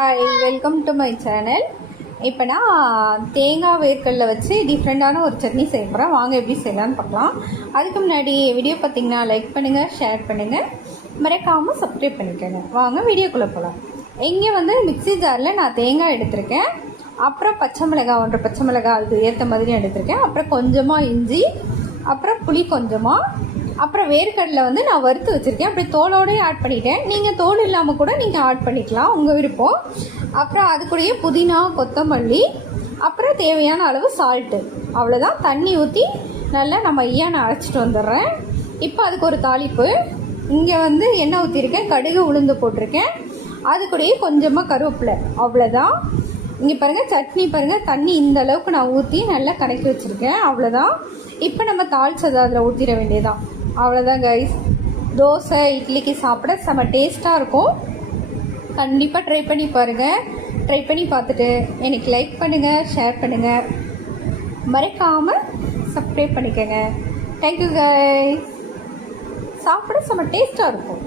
Hi, welcome to my channel. இப்போ நான் தேங்காய் வேர்க்கடலை வச்சு டிஃப்ரெண்ட்டான ஒரு சட்னி செய்ய போகிறேன். வாங்க எப்படி செய்யலான்னு பார்க்கலாம். அதுக்கு முன்னாடி வீடியோ பார்த்தீங்கன்னா லைக் பண்ணுங்கள், ஷேர் பண்ணுங்கள், மறக்காமல் சப்ஸ்கிரைப் பண்ணிக்கோங்க. வாங்க வீடியோக்குள்ளே போகலாம். இங்கே மிக்ஸி ஜாரில் நான் தேங்காய் எடுத்திருக்கேன். அப்புறம் பச்சை மிளகாய், 1 பச்சை மிளகாய் அதுக்கு ஏற்ற மாதிரி எடுத்திருக்கேன். அப்புறம் கொஞ்சமாக இஞ்சி, அப்புறம் புளி கொஞ்சமாக, அப்புறம் வேர்க்கடலை நான் வறுத்து வச்சுருக்கேன். அப்படி தோலோடய ஆட் பண்ணிட்டேன். நீங்கள் தோல் இல்லாமல் கூட நீங்கள் ஆட் பண்ணிக்கலாம், உங்கள் விருப்பம். அப்புறம் அது கூடயே புதினா, கொத்தமல்லி, அப்புறம் தேவையான அளவு சால்ட்டு. அவ்வளோதான். தண்ணி ஊற்றி நல்லா நான் அரைச்சிட்டு வந்துடுறேன். இப்போ அதுக்கு ஒரு தாளிப்பு. இங்கே எண்ணெய் ஊற்றிருக்கேன், கடுகு உளுந்து போட்டிருக்கேன். அது கூடயே கொஞ்சமாக கருவேப்பிலை. அவ்வளோதான். இங்கே பாருங்கள், சட்னி பாருங்கள், தண்ணி இந்த அளவுக்கு நான் ஊற்றி நல்லா கணக்கி வச்சுருக்கேன். அவ்வளோதான். இப்போ நம்ம தாளிச்சதை அதில் ஊற்றிட வேண்டியதான். அவ்வளோதான் கைஸ். தோசை, இட்லிக்கு சாப்பிட செம்ம டேஸ்ட்டாக இருக்கும். கண்டிப்பாக ட்ரை பண்ணி பாருங்கள். ட்ரை பண்ணி பார்த்துட்டு எனக்கு லைக் பண்ணுங்கள், ஷேர் பண்ணுங்கள், மறக்காமல் சப்ஸ்கிரைப் பண்ணிக்கோங்க. Thank you guys. சாப்பிட செம்ம டேஸ்ட்டாக இருக்கும்.